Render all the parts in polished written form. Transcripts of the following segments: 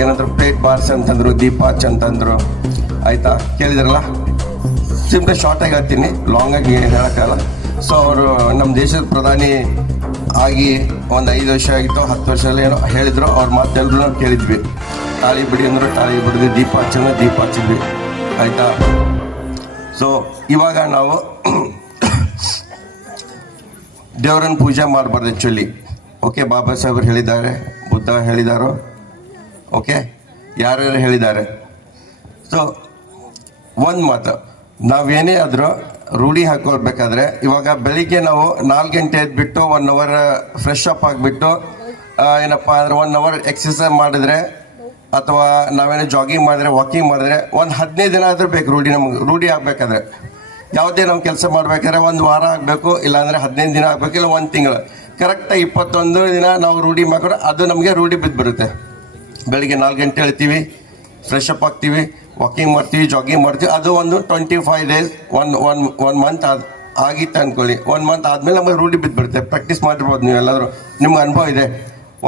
ಏನಂದ್ರು plate bars ಅಂತಂದ್ರು, ದೀಪಾಚ್ ಅಂತಂದ್ರು. ಆಯ್ತಾ, ಕೇಳಿದ್ರಲ್ಲ. ಸಿಂಪಲ್ ಶಾರ್ಟ್ ಆಗಿ ಹೇಳ್ತೀನಿ, ಲಾಂಗ್ ಆಗಿ ಹೇಳೋಕ್ಕಾಗಲ್ಲ. ಸೊ ಅವರು ನಮ್ಮ ದೇಶದ ಪ್ರಧಾನಿ ಆಗಿ ಒಂದು 5 ವರ್ಷ ಆಗಿತ್ತು, 10 ವರ್ಷದಲ್ಲಿ ಏನೋ ಹೇಳಿದ್ರು. ಅವ್ರ ಮಾತೆಲ್ಲರೂ ನಾವು ಕೇಳಿದ್ವಿ. ತಾಳಿ ಬಿಡಿ ಅಂದರು, ತಾಳಿ ಬಿಡಿದ್ವಿ. ದೀಪ ಹಚ್ಚಂದ್ರೆ ದೀಪ ಹಚ್ಚಿದ್ವಿ. ಆಯಿತಾ. ಸೊ ಇವಾಗ ನಾವು ದೇವರನ್ನ ಪೂಜೆ ಮಾಡಬಾರ್ದು ಆ್ಯಕ್ಚುಲಿ. ಓಕೆ, ಬಾಬಾ ಸಾಹೇಬರು ಹೇಳಿದ್ದಾರೆ, ಬುದ್ಧ ಹೇಳಿದಾರೋ, ಓಕೆ, ಯಾರ್ಯಾರು ಹೇಳಿದ್ದಾರೆ. ಸೊ ಒಂದು ಮಾತು, ನಾವೇನೇ ಆದರೂ ರೂಢಿ ಹಾಕೊಳ್ಬೇಕಾದ್ರೆ, ಇವಾಗ ಬೆಳಿಗ್ಗೆ ನಾವು 4 ಗಂಟೆ ಎದ್ಬಿಟ್ಟು 1 ಅವರ್ ಫ್ರೆಶ್ ಅಪ್ ಆಗಿಬಿಟ್ಟು ಏನಪ್ಪ ಅಂದರೆ 1 ಅವರ್ ಎಕ್ಸಸೈಸ್ ಮಾಡಿದ್ರೆ, ಅಥವಾ ನಾವೇನೋ ಜಾಗಿಂಗ್ ಮಾಡಿದ್ರೆ, ವಾಕಿಂಗ್ ಮಾಡಿದ್ರೆ, ಒಂದು 15 ದಿನ ಆದರೂ ಬೇಕು ರೂಢಿ. ನಮ್ಗೆ ರೂಢಿ ಆಗಬೇಕಾದ್ರೆ ಯಾವುದೇ ನಾವು ಕೆಲಸ ಮಾಡಬೇಕಾದ್ರೆ 1 ವಾರ ಆಗಬೇಕು, ಇಲ್ಲಾಂದರೆ 15 ದಿನ ಆಗಬೇಕು, ಇಲ್ಲ 1 ತಿಂಗಳು. ಕರೆಕ್ಟಾಗಿ 21 ದಿನ ನಾವು ರೂಢಿ ಮಾಡಿದ್ರೆ ಅದು ನಮಗೆ ರೂಢಿ ಬಿದ್ದುಬಿಡುತ್ತೆ. ಬೆಳಿಗ್ಗೆ 4 ಗಂಟೆ ಹೇಳ್ತೀವಿ, ಫ್ರೆಶ್ ಅಪ್ ಆಗ್ತೀವಿ, ವಾಕಿಂಗ್ ಮಾಡ್ತೀವಿ, ಜಾಗಿಂಗ್ ಮಾಡ್ತೀವಿ. ಅದು ಒಂದು 25 ಡೇಸ್, ಒನ್ ಮಂತ್ ಆಗಿತ್ತು ಅಂದ್ಕೊಳ್ಳಿ. 1 ಮಂತ್ ಆದಮೇಲೆ ನಮಗೆ ರೂಢಿ ಬಿದ್ದುಬಿಡುತ್ತೆ. ಪ್ರಾಕ್ಟೀಸ್ ಮಾಡಿರ್ಬೋದು ನೀವು ಎಲ್ಲರೂ, ನಿಮ್ಗೆ ಅನುಭವ ಇದೆ.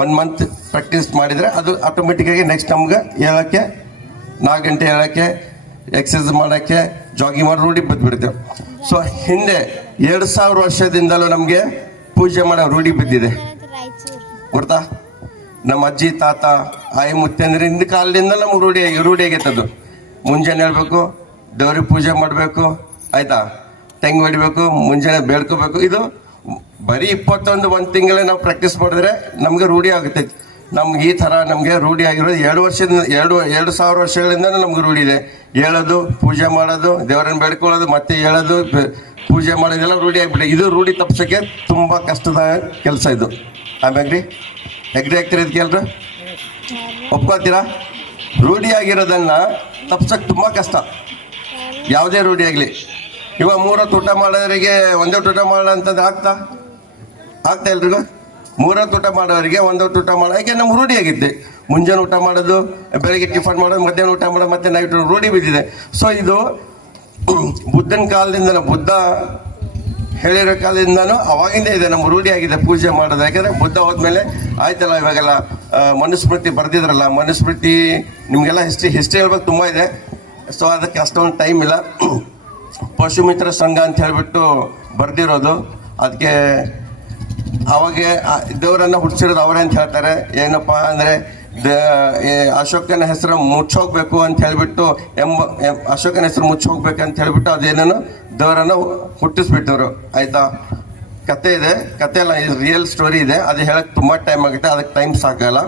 1 ಮಂತ್ ಪ್ರಾಕ್ಟೀಸ್ ಮಾಡಿದರೆ ಅದು ಆಟೋಮೆಟಿಕ್ಕಾಗಿ ನೆಕ್ಸ್ಟ್ ನಮ್ಗೆ ಹೇಳೋಕ್ಕೆ, 4 ಗಂಟೆ ಹೇಳೋಕ್ಕೆ, ಎಕ್ಸಸೈಸ್ ಮಾಡೋಕ್ಕೆ, ಜಾಗಿಂಗ್ ಮಾಡಿ ರೂಢಿ ಬಿದ್ದುಬಿಡುತ್ತೆ. ಸೊ ಹಿಂದೆ 2000 ವರ್ಷದಿಂದಲೂ ನಮಗೆ ಪೂಜೆ ಮಾಡೋ ರೂಢಿ ಬಿದ್ದಿದೆ, ಗೊತ್ತಾ? ನಮ್ಮ ಅಜ್ಜಿ ತಾತ ಆಯಿ ಮುತ್ತಂದ್ರೆ ಹಿಂದ ಕಾಲದಿಂದ ನಮ್ಗೆ ರೂಢಿ ಆಗೈತದು. ಮುಂಜಾನೆ ಹೇಳ್ಬೇಕು, ದೇವ್ರಿಗೆ ಪೂಜೆ ಮಾಡಬೇಕು, ಆಯ್ತಾ, ತೆಂಗು ಹೊಡಿಬೇಕು, ಮುಂಜಾನೆ ಬೇಡ್ಕೋಬೇಕು. ಇದು ಬರೀ 1 ತಿಂಗಳೇ ನಾವು ಪ್ರಾಕ್ಟೀಸ್ ಮಾಡಿದ್ರೆ ನಮಗೆ ರೂಢಿ ಆಗುತ್ತೆ. ನಮ್ಗೆ ಈ ಥರ ನಮಗೆ ರೂಢಿ ಆಗಿರೋದು 2,000 ವರ್ಷಗಳಿಂದ ನಮ್ಗೆ ರೂಢಿ ಇದೆ. ಹೇಳೋದು, ಪೂಜೆ ಮಾಡೋದು, ದೇವರನ್ನು ಬೇಡ್ಕೊಳ್ಳೋದು, ಮತ್ತೆ ಹೇಳೋದು, ಪೂಜೆ ಮಾಡೋದೆಲ್ಲ ರೂಢಿ ಆಗಿಬಿಟ್ಟೆ. ಇದು ರೂಢಿ ತಪ್ಪಿಸೋಕ್ಕೆ ತುಂಬ ಕಷ್ಟದ ಕೆಲಸ ಇದು. ಆಮ್ಯಾಗ್ರಿ ಎಗ್ರಿ ಆಗ್ತೀರಿ ಇದಕ್ಕೆ ಎಲ್ರು ಒಪ್ಕೊಳ್ತೀರಾ? ರೂಢಿ ಆಗಿರೋದನ್ನು ತಪ್ಸೋಕ್ಕೆ ತುಂಬ ಕಷ್ಟ, ಯಾವುದೇ ರೂಢಿ ಆಗಲಿ. ಇವಾಗ 3 ಹೊತ್ತು ಊಟ ಮಾಡೋರಿಗೆ 1 ಹೊತ್ತು ಊಟ ಮಾಡೋಣ ಅಂತಂದ್ರೆ ಆಗ್ತಾ ಎಲ್ರಿಗೂ? 3 ಹೊತ್ತು ಊಟ ಮಾಡೋರಿಗೆ 1 ಹೊತ್ತು ಊಟ ಮಾಡೋ, ಯಾಕೆ ನಮ್ಗೆ ರೂಢಿ ಆಗಿತ್ತು. ಮುಂಜಾನೆ ಊಟ ಮಾಡೋದು, ಬೆಳಗ್ಗೆ ಟಿಫನ್ ಮಾಡೋದು, ಮಧ್ಯಾಹ್ನ ಊಟ ಮಾಡೋದು, ಮತ್ತೆ ನೈಟ್ ರೂಢಿ ಬಿದ್ದಿದೆ. ಸೊ ಇದು ಬುದ್ಧನ ಕಾಲದಿಂದನೂ, ಬುದ್ಧ ಹೇಳಿರೋ ಕಾಲದಿಂದನೂ ಅವಾಗಿಂದ ಇದೆ, ನಮ್ಮ ರೂಢಿ ಆಗಿದೆ ಪೂಜೆ ಮಾಡೋದು. ಯಾಕಂದರೆ ಬುದ್ಧ ಹೋದ್ಮೇಲೆ ಆಯ್ತಲ್ಲ, ಇವಾಗೆಲ್ಲ ಮನುಸ್ಮೃತಿ ಬರೆದಿದ್ರಲ್ಲ, ಮನುಸ್ಮೃತಿ ನಿಮಗೆಲ್ಲ ಹಿಸ್ಟ್ರಿ ಹೇಳ್ಬೇಕು ತುಂಬ ಇದೆ. ಸೊ ಅದಕ್ಕೆ ಅಷ್ಟೊಂದು ಟೈಮ್ ಇಲ್ಲ. ಪಶುಮಿತ್ರ ಸಂಘ ಅಂತ ಹೇಳಿಬಿಟ್ಟು ಬರೆದಿರೋದು, ಅದಕ್ಕೆ ಅವಾಗ ದೇವರನ್ನು ಹುಟ್ಟಿಸಿರೋದು ಅವರೇ ಅಂತ ಹೇಳ್ತಾರೆ. ಏನಪ್ಪ ಅಂದರೆ ಅಶೋಕನ ಹೆಸರು ಮುಚ್ಚೋಗ್ಬೇಕು ಅಂತ ಹೇಳಿಬಿಟ್ಟು, ಅಶೋಕನ ಹೆಸರು ಮುಚ್ಚೋಗ್ಬೇಕು ಅಂತ ಹೇಳಿಬಿಟ್ಟು ಅದೇನೇನು ದೇವರನ್ನು ಹುಟ್ಟಿಸ್ಬಿಟ್ಟವರು. ಆಯಿತಾ, ಕತೆ ಇದೆ, ಕತೆ ಎಲ್ಲ ರಿಯಲ್ ಸ್ಟೋರಿ ಇದೆ. ಅದು ಹೇಳಕ್ಕೆ ತುಂಬ ಟೈಮ್ ಆಗುತ್ತೆ, ಅದಕ್ಕೆ ಟೈಮ್ ಸಾಕಲ್ಲ.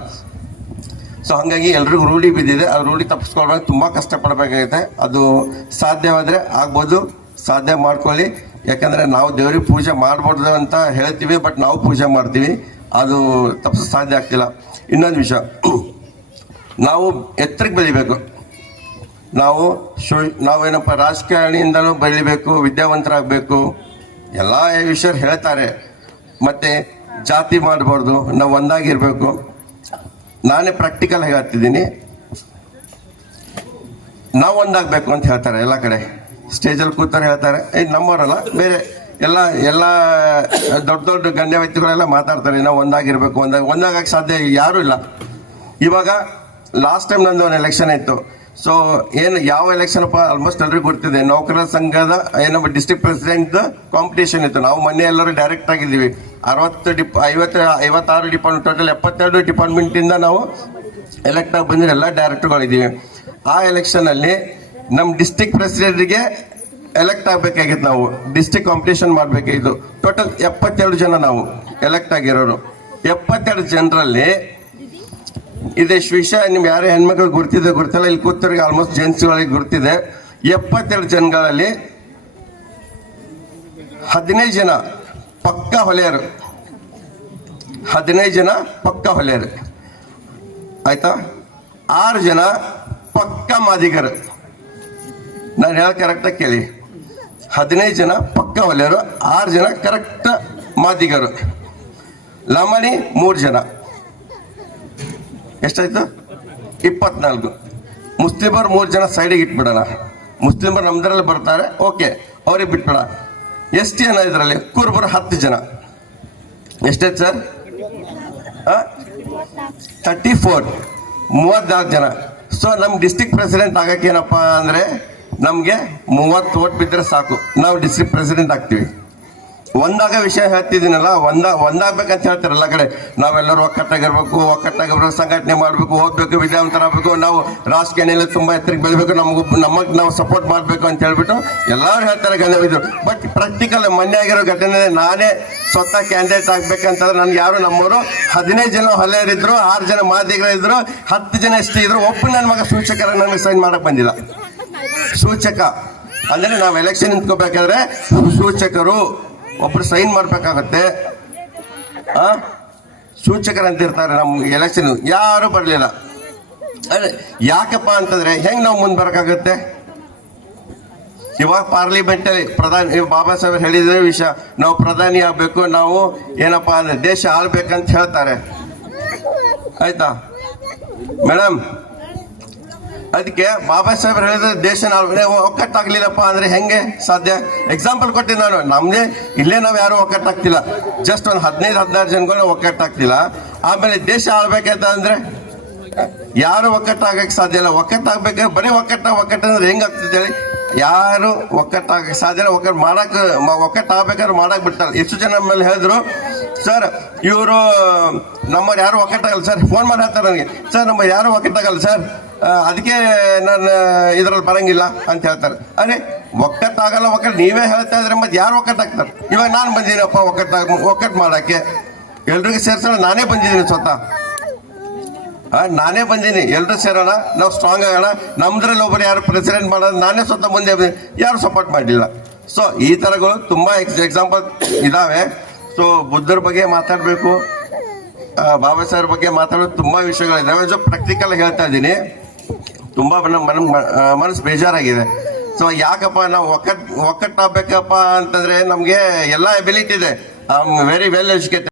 ಸೊ ಹಾಗಾಗಿ ಎಲ್ರಿಗೂ ರೂಢಿ ಬಿದ್ದಿದೆ. ಆ ರೂಢಿ ತಪ್ಪಿಸ್ಕೊಳ್ಬೇಕು, ತುಂಬ ಕಷ್ಟಪಡಬೇಕಾಗುತ್ತೆ. ಅದು ಸಾಧ್ಯವಾದರೆ ಆಗ್ಬೋದು, ಸಾಧ್ಯ ಮಾಡ್ಕೊಳ್ಳಿ. ಯಾಕಂದರೆ ನಾವು ದೇವ್ರಿಗೆ ಪೂಜೆ ಮಾಡ್ಬಾರ್ದು ಅಂತ ಹೇಳ್ತೀವಿ, ಬಟ್ ನಾವು ಪೂಜೆ ಮಾಡ್ತೀವಿ, ಅದು ತಪ್ಪಿಸ ಸಾಧ್ಯ ಆಗ್ತಿಲ್ಲ. ಇನ್ನೊಂದು ವಿಷಯ, ನಾವು ಎತ್ತರಕ್ಕೆ ಬೆಳಿಬೇಕು. ನಾವೇನಪ್ಪ ರಾಜಕಾರಣಿಯಿಂದಲೂ ಬೆಳಿಬೇಕು, ವಿದ್ಯಾವಂತರಾಗಬೇಕು, ಎಲ್ಲ ವಿಷಯ ಹೇಳ್ತಾರೆ. ಮತ್ತು ಜಾತಿ ಮಾಡಬಾರ್ದು, ನಾವು ಒಂದಾಗಿರಬೇಕು. ನಾನೇ ಪ್ರಾಕ್ಟಿಕಲ್ ಹೇಳ್ತಿದ್ದೀನಿ. ನಾವು ಒಂದಾಗಬೇಕು ಅಂತ ಹೇಳ್ತಾರೆ ಎಲ್ಲ ಕಡೆ, ಸ್ಟೇಜಲ್ಲಿ ಕೂತಾರೆ ಹೇಳ್ತಾರೆ. ನಮ್ಮವರಲ್ಲ, ಬೇರೆ ಎಲ್ಲ ದೊಡ್ಡ ಗಣ್ಯ ವ್ಯಕ್ತಿಗಳೆಲ್ಲ ಮಾತಾಡ್ತಾರೆ, ನಾವು ಒಂದಾಗಿರ್ಬೇಕು, ಒಂದಾಗಕ್ಕೆ ಸಾಧ್ಯ ಯಾರೂ ಇಲ್ಲ. ಇವಾಗ ಲಾಸ್ಟ್ ಟೈಮ್ ನಂದು ಒಂದು ಎಲೆಕ್ಷನ್ ಇತ್ತು. ಸೊ ಯಾವ ಎಲೆಕ್ಷನ್ ಅಪ್ಪ, ಆಲ್ಮೋಸ್ಟ್ ಎಲ್ರಿಗೂ ಗೊತ್ತಿದೆ. ನೌಕರರ ಸಂಘದ ಏನಪ್ಪ ಡಿಸ್ಟ್ರಿಕ್ಟ್ ಪ್ರೆಸಿಡೆಂಟ್ ಕಾಂಪಿಟೇಷನ್ ಇತ್ತು. ನಾವು ಮೊನ್ನೆ ಎಲ್ಲರೂ ಡೈರೆಕ್ಟ್ ಆಗಿದ್ದೀವಿ. 56 ಡಿಪಾರ್ಟ್ಮೆಂಟ್, ಟೋಟಲ್ 72 ಡಿಪಾರ್ಟ್ಮೆಂಟಿಂದ ನಾವು ಎಲೆಕ್ಟ್ ಆಗಿ ಬಂದಿರೋ ಎಲ್ಲ ಡೈರೆಕ್ಟರ್ಗಳಿದ್ದೀವಿ. ಆ ಎಲೆಕ್ಷನಲ್ಲಿ ನಮ್ಮ ಡಿಸ್ಟ್ರಿಕ್ಟ್ ಪ್ರೆಸಿಡೆಂಟ್ಗೆ ಎಲೆಕ್ಟ್ ಆಗಬೇಕಾಗಿತ್ತು. ನಾವು ಡಿಸ್ಟ್ರಿಕ್ಟ್ ಕಾಂಪಿಟೇಷನ್ ಮಾಡಬೇಕಾಗಿತ್ತು. ಟೋಟಲ್ 72 ಜನ ನಾವು ಎಲೆಕ್ಟ್ ಆಗಿರೋರು. 72 ಜನರಲ್ಲಿ ಇದೆಷ್ಟು ವಿಷಯ ನಿಮ್ಗೆ ಯಾರೇ ಹೆಣ್ಮಕ್ಳು ಗೊತ್ತಿಲ್ಲ, ಇಲ್ಲಿ ಕೂತವ್ರಿಗೆ ಆಲ್ಮೋಸ್ಟ್ ಜೆಂಟ್ಸ್ಗಳಿಗೆ ಗೊತ್ತಿದೆ. 72 ಜನಗಳಲ್ಲಿ 15 ಜನ ಪಕ್ಕ ಹೊಲೆಯರು, 15 ಜನ ಪಕ್ಕ ಹೊಲೆಯರು, ಆಯ್ತಾ. 6 ಜನ ಪಕ್ಕ ಮಾದಿಗರು. ನಾನು ಹೇಳೋ ಕರೆಕ್ಟಾಗಿ ಕೇಳಿ, 15 ಜನ ಪಕ್ಕ ಹೊಲೆಯರು, 6 ಜನ ಕರೆಕ್ಟ್ ಮಾದಿಗರು. ಲಂಬಾಣಿ 3 ಜನ, ಎಷ್ಟಾಯ್ತು? 24. ಮುಸ್ಲಿಮರು 3 ಜನ ಸೈಡಿಗೆ ಇಟ್ಬಿಡೋಣ. ಮುಸ್ಲಿಮರು ನಮ್ದ್ರಲ್ಲಿ ಬರ್ತಾರೆ, ಓಕೆ, ಅವ್ರಿಗೆ ಬಿಟ್ಬಿಡ. ಎಷ್ಟು ಜನ ಇದರಲ್ಲಿ? ಕುರುಬರು 10 ಜನ. ಎಷ್ಟಾಯ್ತು ಸರ್? 34. 34 ಜನ. ಸೊ ನಮ್ಮ ಡಿಸ್ಟ್ರಿಕ್ಟ್ ಪ್ರೆಸಿಡೆಂಟ್ ಆಗಕ್ಕೆ ಏನಪ್ಪ ಅಂದ್ರೆ ನಮ್ಗೆ 30 ಓಟ್ ಬಿದ್ದರೆ ಸಾಕು, ನಾವು ಡಿಸ್ಟ್ರಿಕ್ಟ್ ಪ್ರೆಸಿಡೆಂಟ್ ಆಗ್ತೀವಿ. ಒಂದಾಗ ವಿಷಯ ಹೇಳ್ತಿದ್ದೀನಲ್ಲ, ಒಂದಾಗ್ಬೇಕಂತ ಹೇಳ್ತಾರೆ ಎಲ್ಲ ಕಡೆ. ನಾವೆಲ್ಲರೂ ಒಕ್ಕಟ್ಟಾಗಿರ್ಬೇಕು, ಸಂಘಟನೆ ಮಾಡಬೇಕು, ಓದ್ಬೇಕು, ವಿದ್ಯಾವಂತರ ಆಗಬೇಕು, ನಾವು ರಾಜಕೀಯದಲ್ಲಿ ತುಂಬಾ ಎತ್ತರಕ್ಕೆ ಬೆಳಿಬೇಕು, ನಮಗೆ ನಾವು ಸಪೋರ್ಟ್ ಮಾಡಬೇಕು ಅಂತ ಹೇಳ್ಬಿಟ್ಟು ಎಲ್ಲರೂ ಹೇಳ್ತಾರೆ ಗಣ್ಯವಿದ್ರು. ಬಟ್ ಪ್ರಾಕ್ಟಿಕಲ್ ಮೊನ್ನೆ ಆಗಿರೋ ಘಟನೆ, ನಾನೇ ಸ್ವತಃ ಕ್ಯಾಂಡಿಡೇಟ್ ಆಗ್ಬೇಕಂತಂದ್ರೆ ನನ್ಗೆ ಯಾರು ನಮ್ಮವರು 15 ಜನ ಹೊಲೆಯರಿದ್ರು, 6 ಜನ ಮಾದಿಗಳಿದ್ರು, 10 ಜನ ಎಷ್ಟೇ ಇದ್ರು, ಒಬ್ಬ ನನ್ನ ಮಗ ಸೂಚಕರ ನನಗೆ ಸೈನ್ ಮಾಡಕ್ ಬಂದಿಲ್ಲ. ಸೂಚಕ ಅಂದ್ರೆ ನಾವು ಎಲೆಕ್ಷನ್ ನಿಂತ್ಕೋಬೇಕಾದ್ರೆ ಸೂಚಕರು ಒಬ್ರು ಸೈನ್ ಮಾಡ್ಬೇಕಾಗತ್ತೆ. ಸೂಚಕರಂತ ಇರ್ತಾರೆ ನಮ್ಮ ಎಲೆಕ್ಷನ್, ಯಾರು ಬರಲಿಲ್ಲ. ಯಾಕಪ್ಪ ಅಂತಂದ್ರೆ ಹೆಂಗ್ ನಾವು ಮುಂದೆ ಬರಕಾಗತ್ತೆ? ಇವಾಗ ಪಾರ್ಲಿಮೆಂಟ್ ಅಲ್ಲಿ ಪ್ರಧಾನಿ ಬಾಬಾ ಸಾಹೇಬ್ ಹೇಳಿದ ವಿಷಯ, ನಾವು ಪ್ರಧಾನಿ ಆಗ್ಬೇಕು, ನಾವು ಏನಪ್ಪಾ ಅಂದ್ರೆ ದೇಶ ಆಳ್ಬೇಕಂತ ಹೇಳ್ತಾರೆ. ಆಯ್ತಾ ಮೇಡಮ್? ಅದಕ್ಕೆ ಬಾಬಾ ಸಾಹೇಬ್ ಹೇಳಿದ್ರೆ ದೇಶ ಒಕ್ಕಟ್ಟಾಗ್ಲಿಲ್ಲಪ್ಪ ಅಂದ್ರೆ ಹೆಂಗೆ ಸಾಧ್ಯ? ಎಕ್ಸಾಂಪಲ್ ಕೊಟ್ಟಿದ್ದೆ ನಾನು. ನಮ್ದೇ ಇಲ್ಲೇ ನಾವು ಯಾರು ಒಕ್ಕಟ್ಟಾಗ್ತಿಲ್ಲ, ಜಸ್ಟ್ ಒಂದು 15-16 ಜನಗಳು ಒಕ್ಕಟ್ಟಾಗ್ತಿಲ್ಲ. ಆಮೇಲೆ ದೇಶ ಆಳ್ಬೇಕಂತ ಅಂದ್ರೆ ಯಾರು ಒಕ್ಕಟ್ಟಾಗಕ್ಕೆ ಸಾಧ್ಯ ಇಲ್ಲ. ಒಕ್ಕಟ್ಟಾಗ್ಬೇಕಾದ್ರೆ ಬರೀ ಒಕ್ಕಟ್ಟಂದ್ರೆ ಹೆಂಗಾಗ್ತದೆ ಹೇಳಿ? ಯಾರು ಒಕ್ಕಟ್ಟಾಗಕ್ಕೆ ಸಾಧ್ಯ ಇಲ್ಲ. ಒಕ್ಕಟ್ಟಾಗಬೇಕಾದ್ರೆ ಮಾಡಕ್ ಬಿಡ್ತಾರೆ. ಎಷ್ಟು ಜನ ಮೇಲೆ ಹೇಳಿದ್ರು, ಸರ್ ಇವರು ನಮ್ಮವ್ರು ಯಾರು ಒಕ್ಕಟ್ಟಾಗಲ್ಲ ಸರ್, ಫೋನ್ ಮಾಡಿ ಹೇಳ್ತಾರೆ ನನಗೆ, ಸರ್ ನಮ್ಮ ಯಾರು ಒಕ್ಕಟ್ಟಾಗಲ್ಲ ಸರ್, ಅದಕ್ಕೆ ನಾನು ಇದ್ರಲ್ಲಿ ಬರಂಗಿಲ್ಲ ಅಂತ ಹೇಳ್ತಾರೆ. ಅರೆ ಒಕ್ಕಟ್ಟಾಗಲ್ಲ, ನೀವೇ ಹೇಳ್ತಾ ಇದ್ರೆ ಮತ್ತೆ ಯಾರು ಒಕ್ಕಟ್ಟಾಗ್ತಾರೆ? ಇವಾಗ ನಾನು ಬಂದಿದ್ದೀನಪ್ಪ ಒಕ್ಕಟ್ಟು ಮಾಡಕ್ಕೆ, ಎಲ್ರಿಗೂ ಸೇರ್ಸೋಣ. ನಾನೇ ಬಂದಿದ್ದೀನಿ ಸ್ವತಃ, ನಾನೇ ಬಂದೀನಿ. ಎಲ್ರು ಸೇರೋಣ, ನಾವು ಸ್ಟ್ರಾಂಗ್ ಆಗೋಣ. ನಮ್ದ್ರಲ್ಲಿ ಒಬ್ಬರು ಯಾರು ಪ್ರೆಸಿಡೆಂಟ್ ಮಾಡೋದು ನಾನೇ ಸ್ವತಃ ಮುಂದೆ ಯಾರು ಸಪೋರ್ಟ್ ಮಾಡಲಿಲ್ಲ. ಸೊ ಈ ಥರಗಳು ತುಂಬಾ ಎಕ್ಸಾಂಪಲ್ ಇದಾವೆ. ಸೊ ಬುದ್ಧರ ಬಗ್ಗೆ ಮಾತಾಡಬೇಕು, ಬಾಬಾ ಸಾಹೇಬ್ ಬಗ್ಗೆ ಮಾತಾಡೋದು ತುಂಬಾ ವಿಷಯಗಳಿದ್ದಾವೆ. ಸೊ ಪ್ರಾಕ್ಟಿಕಲ್ ಹೇಳ್ತಾ ಇದ್ದೀನಿ, ತುಂಬಾ ಮನಸ್ಸು ಬೇಜಾರಾಗಿದೆ. ಸೊ ಯಾಕಪ್ಪ ನಾವು ಒಕ್ಕಟ್ಟಾಗಬೇಕಪ್ಪ ಅಂತಂದ್ರೆ ನಮ್ಗೆ ಎಲ್ಲ ಎಬಿಲಿಟಿ ಇದೆ, ವೆರಿ ವೆಲ್ ಎಜುಕೇಟೆಡ್.